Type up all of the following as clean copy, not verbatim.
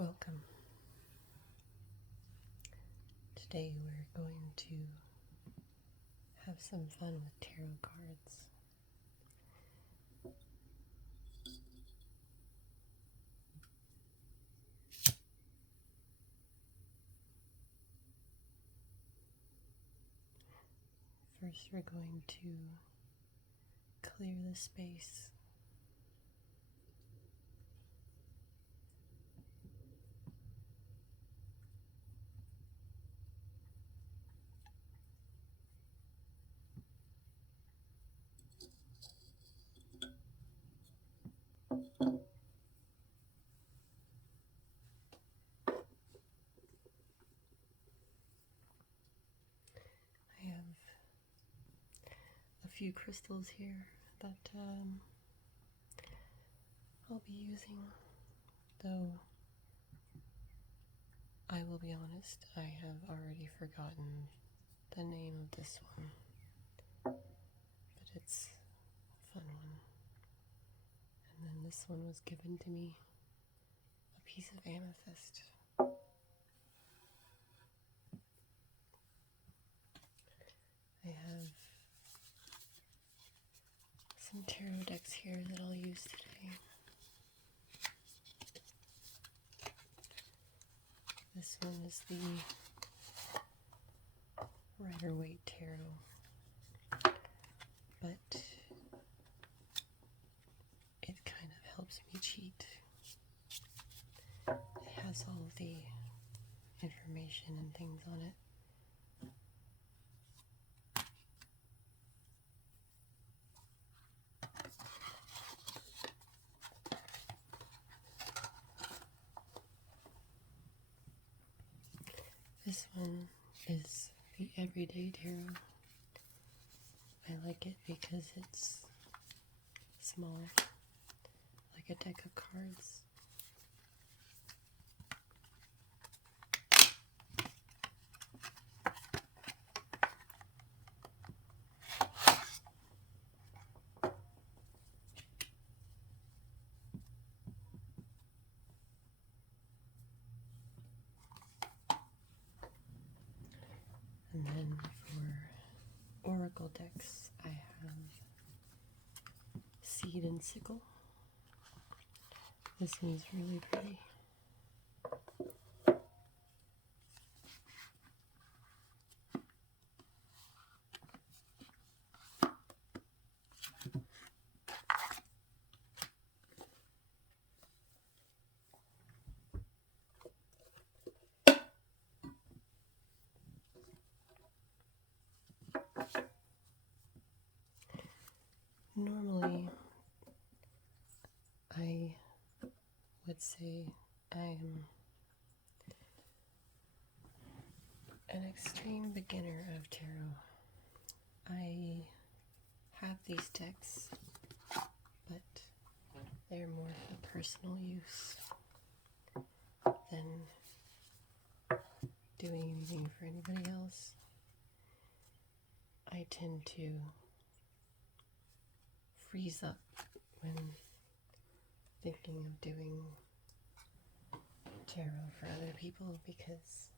Welcome. Today we're going to have some fun with tarot cards. First we're going to clear the space. I have a few crystals here that I'll be using, though I will be honest, I have already forgotten the name of this one, but it's a fun one. And then this one was given to me, a piece of amethyst. I have some tarot decks here that I'll use today. This one is the Rider-Waite Tarot, but it kind of helps me cheat. It has all of the information and things on it. This one is the Everyday Tarot. I like it because it's small, like a deck of cards. And then for oracle decks, I have Seed and Sickle. This one's really pretty. Normally, I would say I'm an extreme beginner of tarot. I have these decks, but they're more for personal use than doing anything for anybody else. I tend to freeze up when thinking of doing tarot for other people because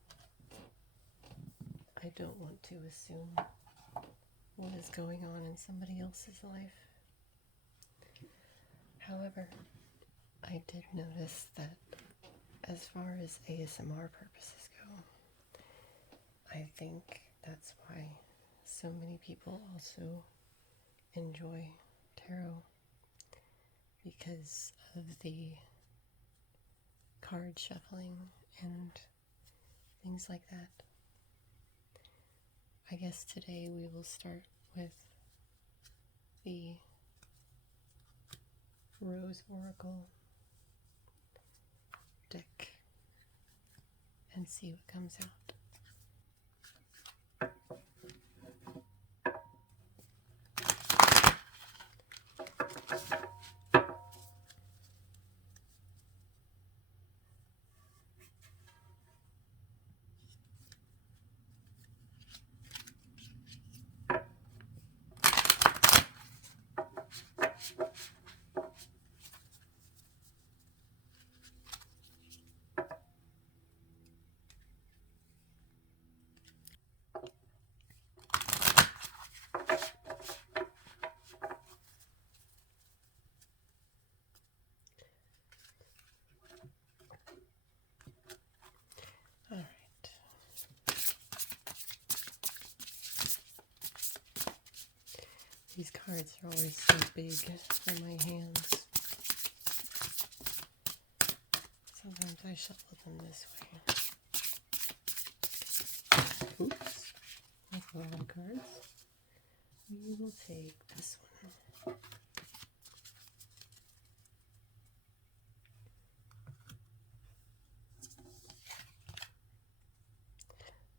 I don't want to assume what is going on in somebody else's life. However, I did notice that as far as ASMR purposes go, I think that's why so many people also enjoy tarot, because of the card shuffling and things like that. I guess today we will start with the Rose Oracle deck and see what comes out. These cards are always so big for my hands. Sometimes I shuffle them this way. Oops, that's a lot of cards. We will take this one.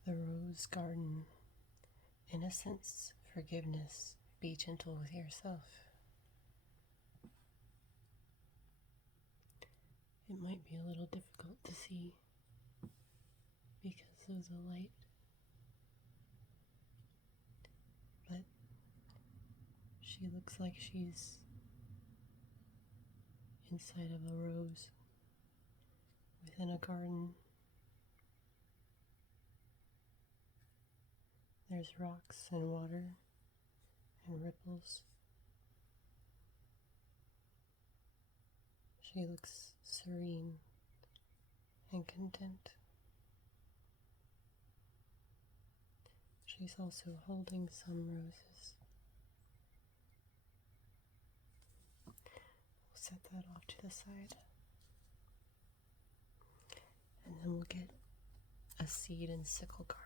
The Rose Garden. Innocence, forgiveness, be gentle with yourself. It might be a little difficult to see because of the light, but she looks like she's inside of a rose within a garden. There's rocks and water and ripples. She looks serene and content. She's also holding some roses. We'll set that off to the side. And then we'll get a seed and sickle card.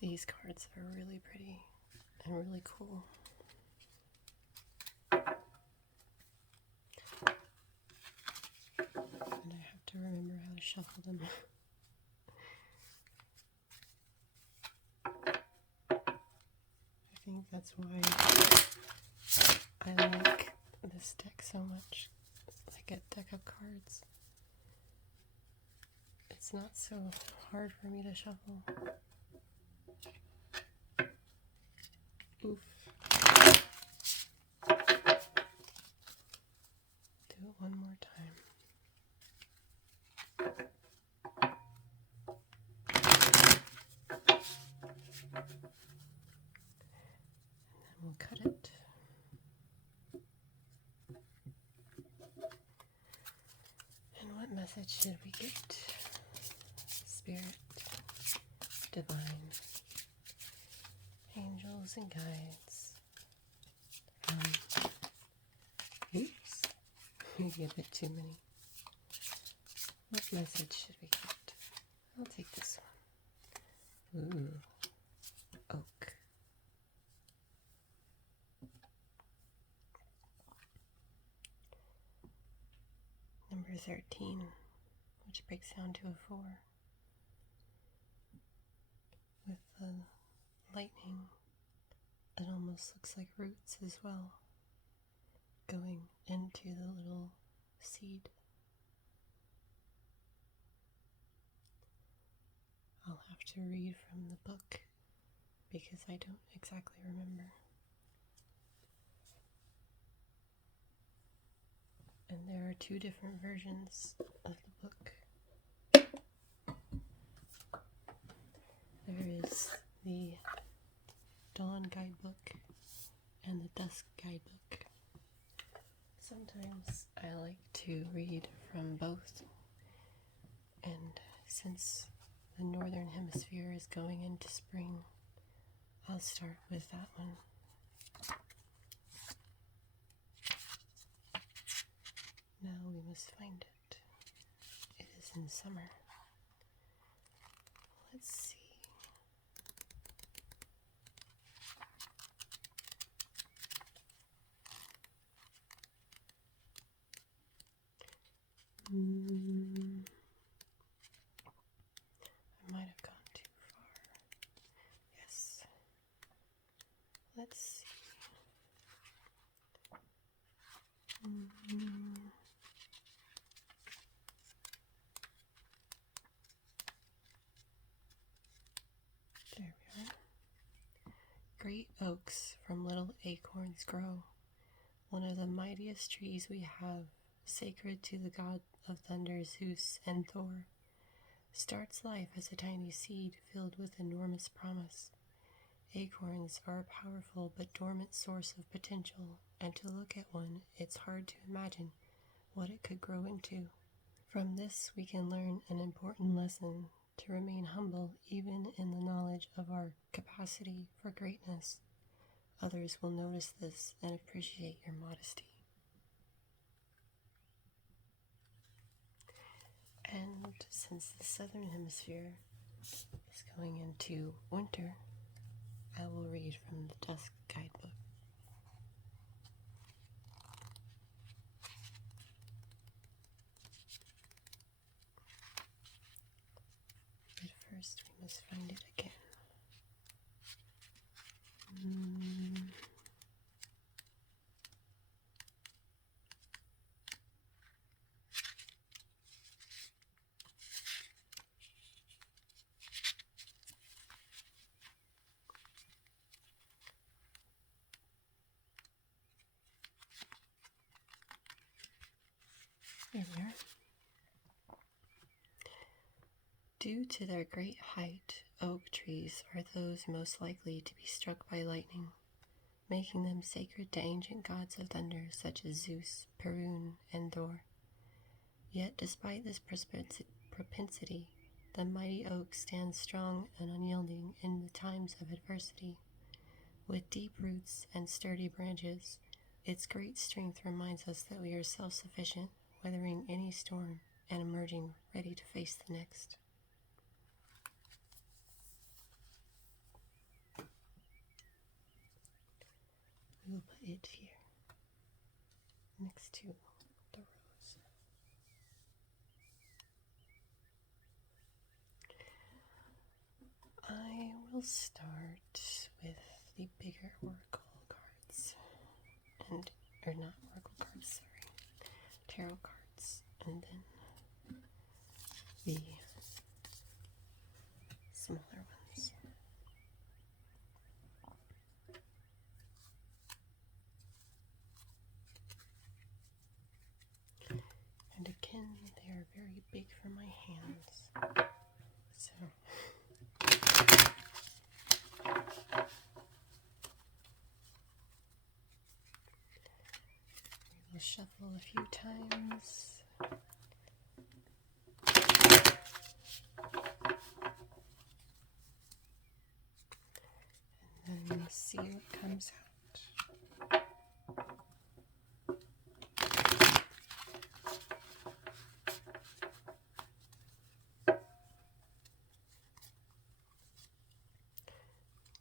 These cards are really pretty and really cool. And I have to remember how to shuffle them. I think that's why I like this deck so much. Like a deck of cards. It's not so hard for me to shuffle. Oof. Do it one more time. And then we'll cut it. And what message should we get? Spirit, divine, angels and guides. Oops, maybe a bit too many. What message should we get? I'll take this one. Ooh, oak. Number 13, which breaks down to a 4. With the lightning, it almost looks like roots as well, going into the little seed. I'll have to read from the book because I don't exactly remember. And there are 2 different versions of the book. There is the Dawn Guidebook and the Dusk Guidebook. Sometimes I like to read from both, and since the Northern Hemisphere is going into spring, I'll start with that one. Now we must find it. It is in summer. Let's see. I might have gone too far. Yes. Let's see. There we are. Great oaks from little acorns grow. One of the mightiest trees we have, sacred to the god of thunder Zeus and Thor, starts life as a tiny seed filled with enormous promise. Acorns are a powerful but dormant source of potential, and to look at one, it's hard to imagine what it could grow into. From this, we can learn an important lesson: to remain humble even in the knowledge of our capacity for greatness. others will notice this and appreciate your modesty. And since the southern hemisphere is going into winter, I will read from the Dusk Guidebook. But first we must find it again. There we are. Due to their great height, oak trees are those most likely to be struck by lightning, making them sacred to ancient gods of thunder such as Zeus, Perun, and Thor. Yet despite this propensity, the mighty oak stands strong and unyielding in the times of adversity. With deep roots and sturdy branches, its great strength reminds us that we are self-sufficient, weathering any storm and emerging ready to face the next. We will put it here, next to the rose. I will start with the bigger oracle cards, or not oracle cards, sorry, tarot cards, and then the smaller ones. And again, they are very big for my hands, so we will shuffle a few times. And then see what comes out.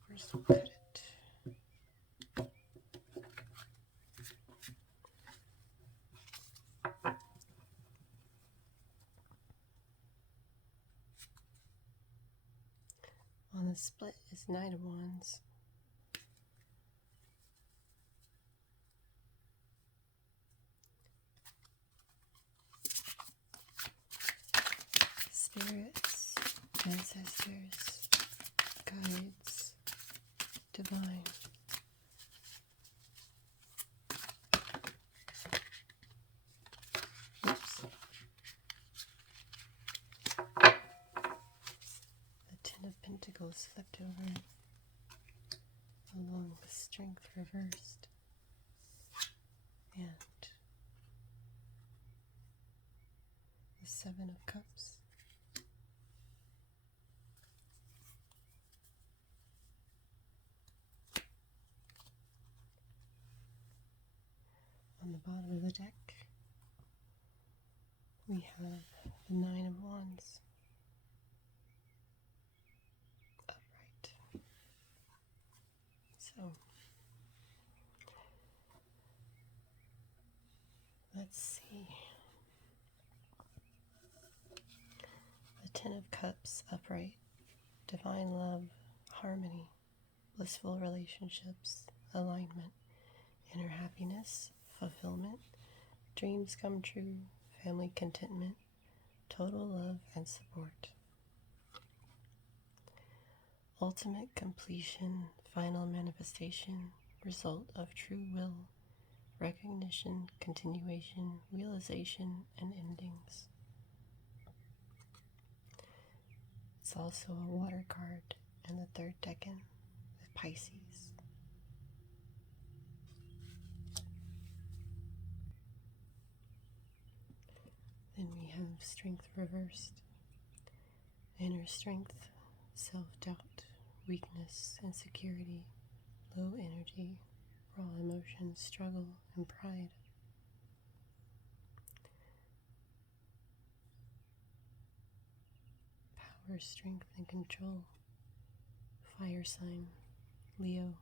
First we'll cut it. On the split is Knight of Wands. Spirits, ancestors, guides, divine. Oops. The Ten of Pentacles flipped over, along with Strength reversed, and the Seven of Cups. On the bottom of the deck, we have the Nine of Wands, upright. So, let's see. The Ten of Cups, upright. Divine love, harmony, blissful relationships, alignment, inner happiness, fulfillment, dreams come true, family contentment, total love and support. Ultimate completion, final manifestation, result of true will, recognition, continuation, realization, and endings. It's also a water card and the third decan with Pisces. Then we have strength reversed, inner strength, self-doubt, weakness, insecurity, low energy, raw emotion, struggle, and pride. Power, strength, and control. Fire sign, Leo.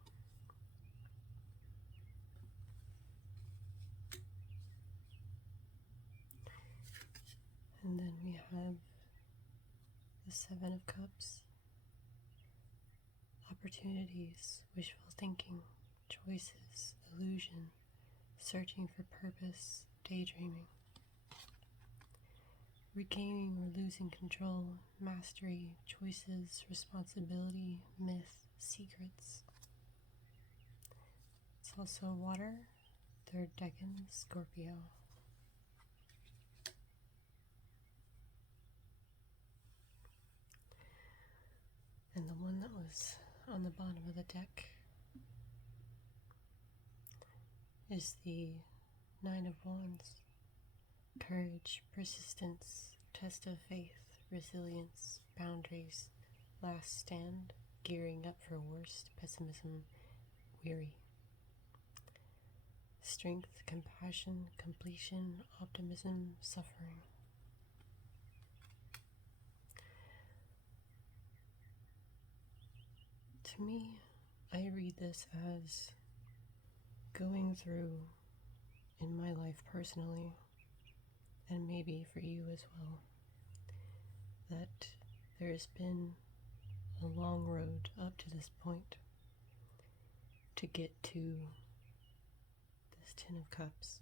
And then we have the Seven of Cups. Opportunities, wishful thinking, choices, illusion, searching for purpose, daydreaming. Regaining or losing control, mastery, choices, responsibility, myth, secrets. It's also water, third decan, Scorpio. And the one that was on the bottom of the deck is the Nine of Wands. Courage, persistence, test of faith, resilience, boundaries, last stand, gearing up for worst, pessimism, weary. Strength, compassion, completion, optimism, suffering. To me, I read this as going through in my life personally, and maybe for you as well, that there's been a long road up to this point to get to this Ten of Cups.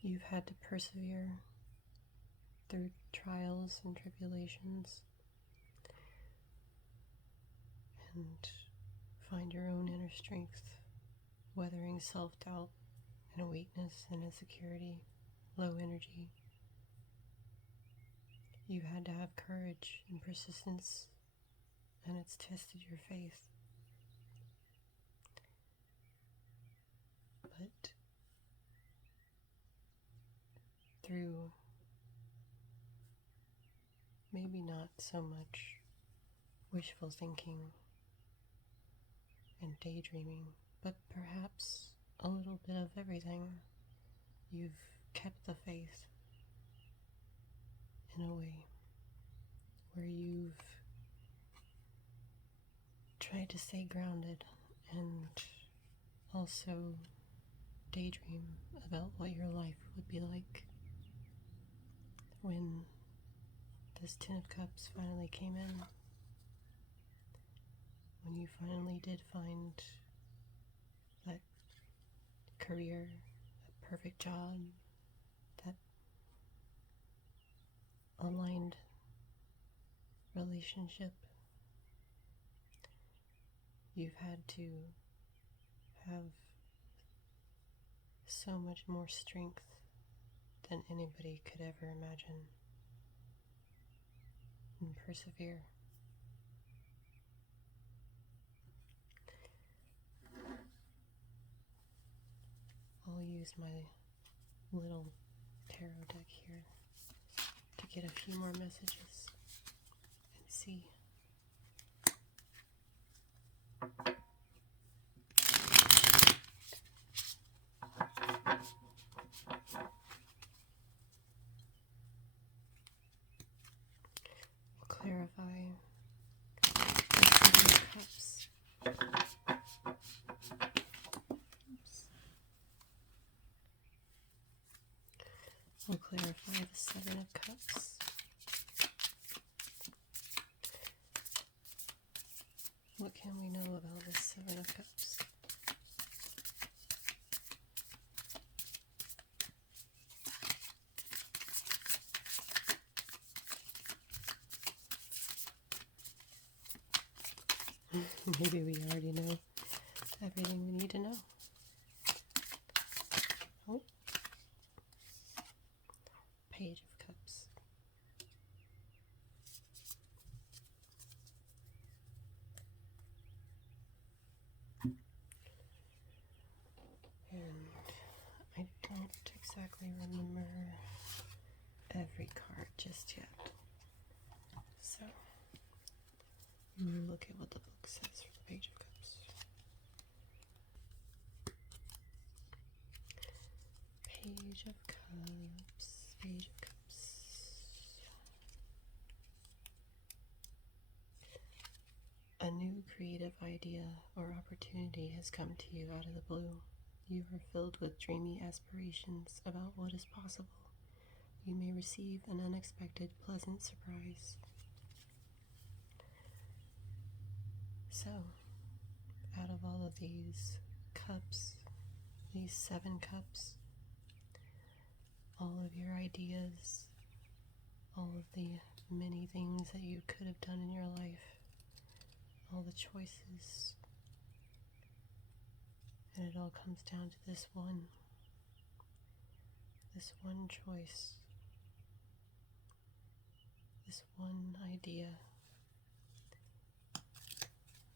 You've had to persevere through trials and tribulations and find your own inner strength, weathering self-doubt and weakness and insecurity, low energy. You've had to have courage and persistence, and it's tested your faith. But through maybe not so much wishful thinking and daydreaming, but perhaps a little bit of everything, you've kept the faith in a way where you've tried to stay grounded and also daydream about what your life would be like when this Ten of Cups finally came in, when you finally did find that career, that perfect job, that aligned relationship. You've had to have so much more strength than anybody could ever imagine, and persevere. I'll use my little tarot deck here to get a few more messages and see. We'll clarify the Seven of Cups. We'll clarify the Seven of Cups. What can we know about the Seven of Cups? Maybe we already know everything we need to know. Oh. Page of Cups. And I don't exactly remember every card just yet. So Look at what the book says for the Page of Cups. Page of Cups, Page of Cups. A new creative idea or opportunity has come to you out of the blue. You are filled with dreamy aspirations about what is possible. You may receive an unexpected, pleasant surprise. So, out of all of these cups, these 7 cups, all of your ideas, all of the many things that you could have done in your life, all the choices, and it all comes down to this one choice, this one idea.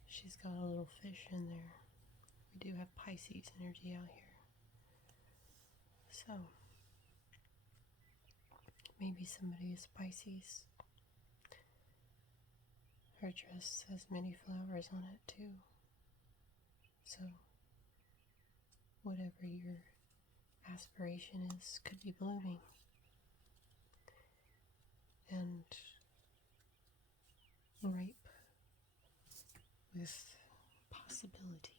She's got a little fish in there. We do have Pisces energy out here. So, maybe somebody is Pisces. Her dress has many flowers on it too. So, whatever your aspiration is could be blooming. And ripe with possibility.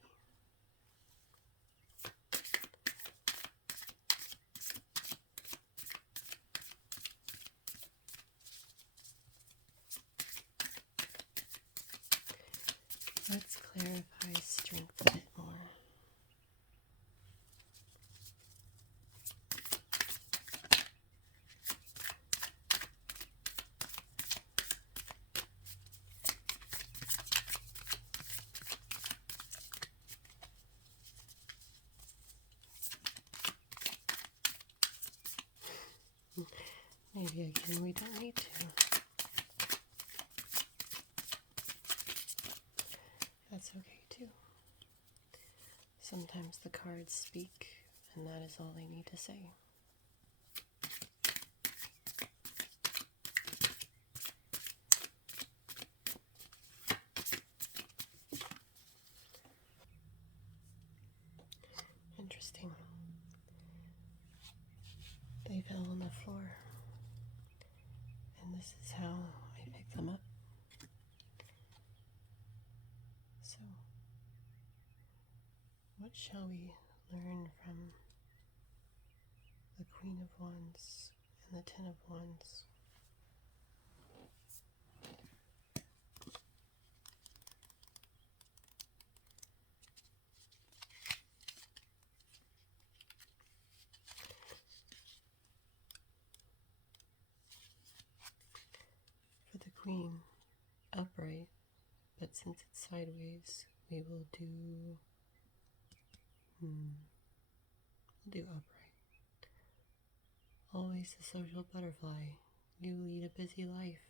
Let's clarify strength a bit more. Maybe again we don't need to. That's okay too. Sometimes the cards speak, and that is all they need to say. Interesting. They fell on the floor, and this is how I picked them up. So, what shall we learn from the Queen of Wands and the Ten of Wands? For the Queen, upright, but since it's sideways, we will do upright. Always the social butterfly, you lead a busy life,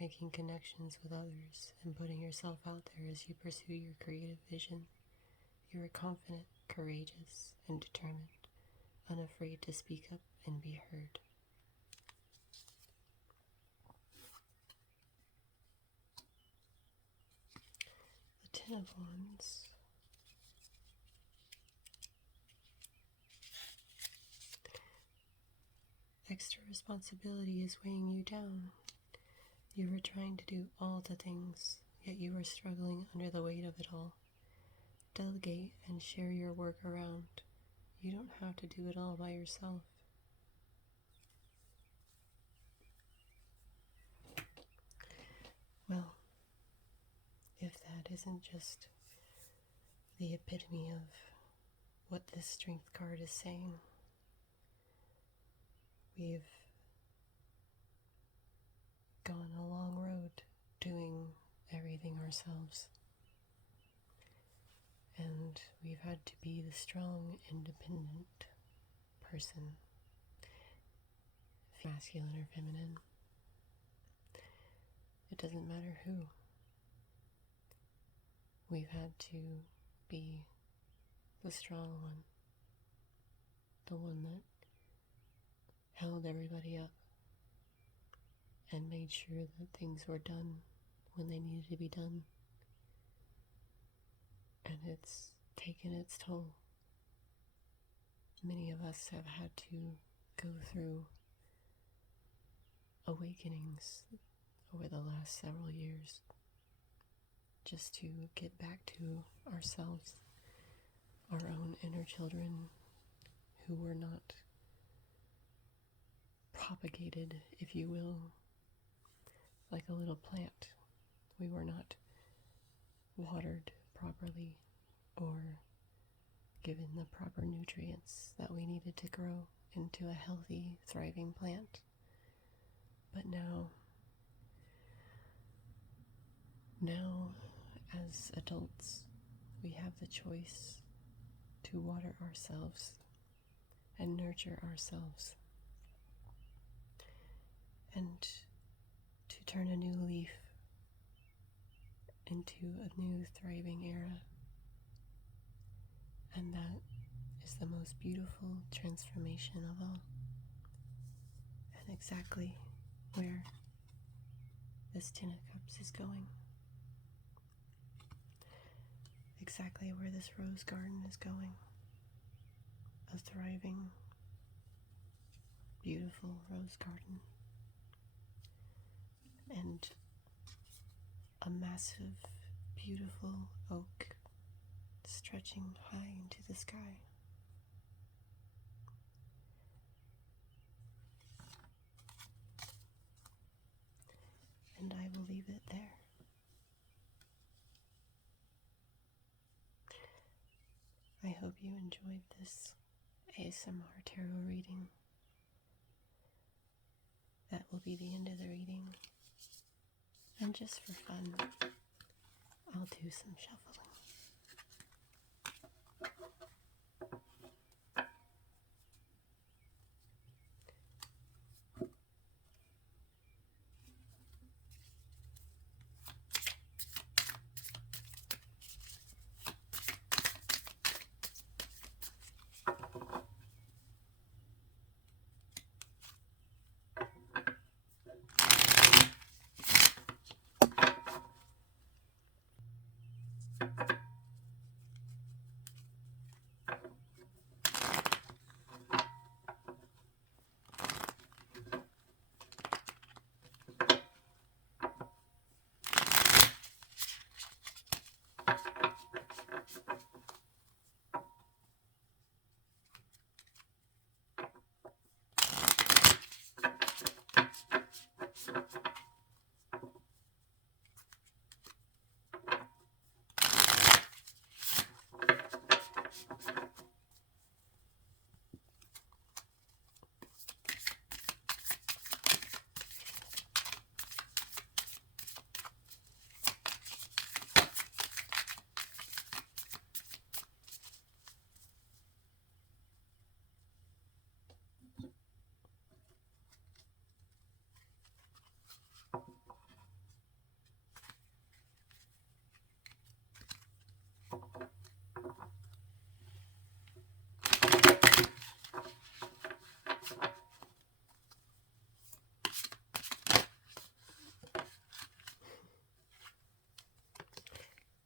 making connections with others and putting yourself out there as you pursue your creative vision. You are confident, courageous, and determined, unafraid to speak up and be heard. The Ten of Wands. Extra responsibility is weighing you down. You were trying to do all the things, yet you are struggling under the weight of it all. Delegate and share your work around. You don't have to do it all by yourself. Well, if that isn't just the epitome of what this strength card is saying, we've gone a long road doing everything ourselves. And we've had to be the strong, independent person, masculine or feminine. It doesn't matter who. We've had to be the strong one, the one that held everybody up and made sure that things were done when they needed to be done. And it's taken its toll. Many of us have had to go through awakenings over the last several years just to get back to ourselves, our own inner children who were not propagated, if you will, like a little plant. We were not watered properly or given the proper nutrients that we needed to grow into a healthy, thriving plant. But now, as adults, we have the choice to water ourselves and nurture ourselves and to turn a new leaf into a new thriving era. And that is the most beautiful transformation of all, and exactly where this Ten of Cups is going. Exactly where this rose garden is going. A thriving, beautiful rose garden. And a massive, beautiful oak stretching high into the sky. And I will leave it there. I hope you enjoyed this ASMR tarot reading. That will be the end of the reading. And just for fun, I'll do some shuffling.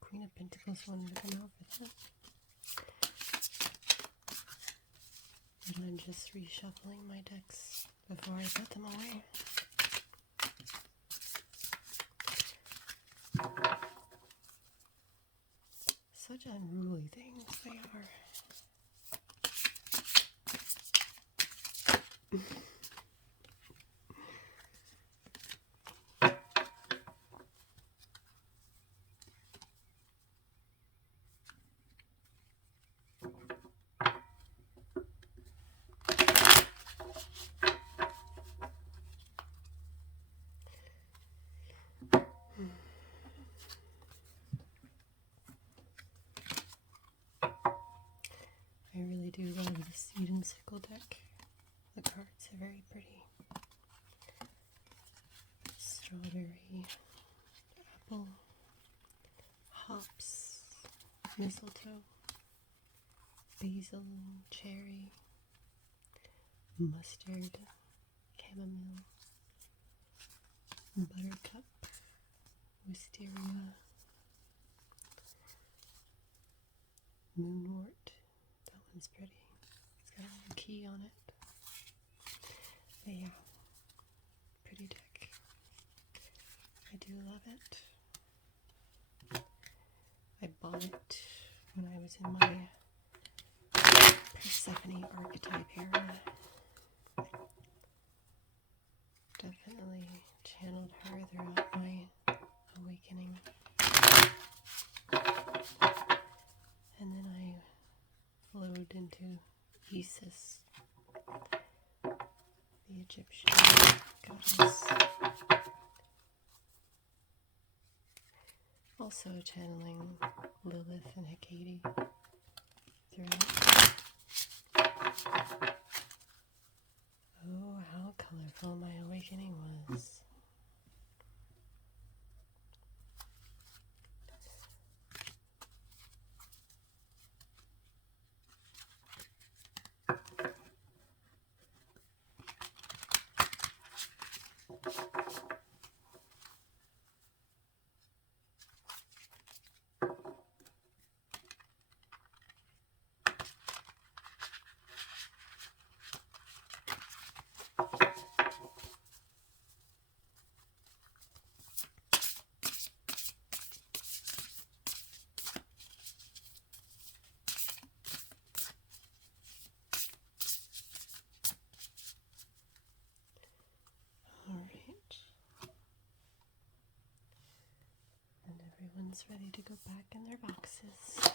Queen of Pentacles wanted to come out for that. And I'm just reshuffling my decks before I put them away. Such unruly things they are. I really do love the Seed and Sickle deck. The cards are very pretty. Strawberry, apple, hops, mistletoe, basil, cherry, mustard, chamomile, buttercup, Wisteria, Moonwort. That one's pretty. It's got a little key on it. But yeah, pretty deck. I do love it. I bought it when I was in my Persephone archetype era. Definitely channeled her throughout my awakening. And then I flowed into Isis, the Egyptian goddess. Also channeling Lilith and Hecate throughout. Oh, how colorful my awakening was. Alright. And everyone's ready to go back in their boxes.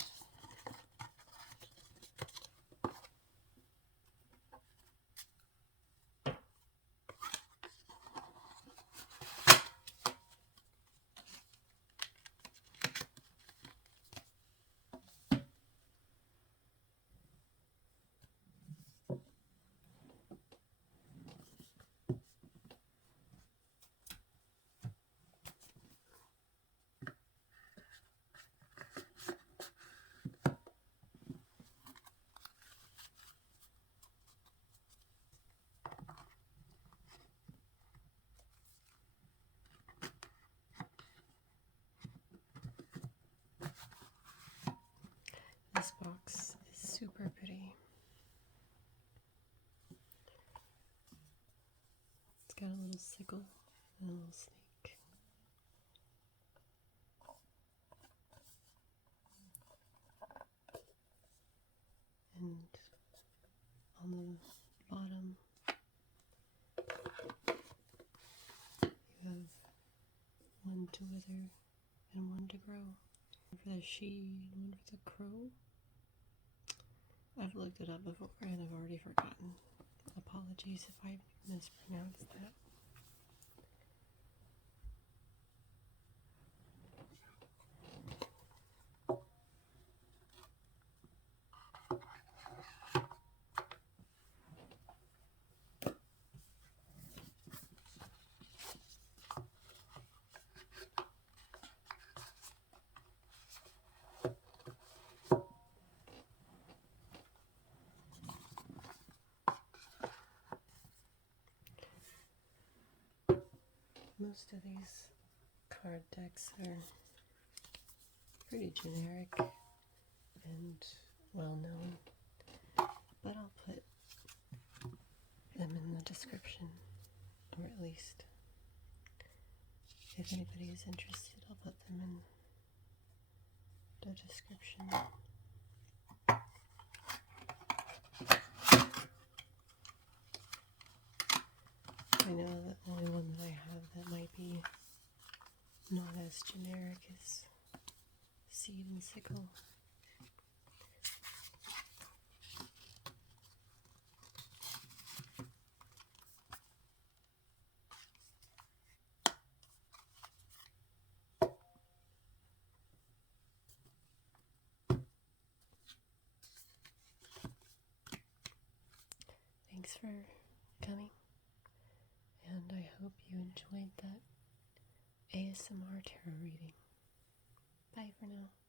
This box is super pretty. It's got a little sickle and a little snake. And on the bottom, you have one to wither and one to grow. One for the she and one for the crow. I've looked it up before and I've already forgotten. Apologies if I mispronounced that. Most of these card decks are pretty generic and well known, but I'll put them in the description, or at least if anybody is interested, I'll put them in the description. I know the only one that I have that might be not as generic as Seed and Sickle. Thanks for coming, and I hope you enjoyed that ASMR tarot reading. Bye for now.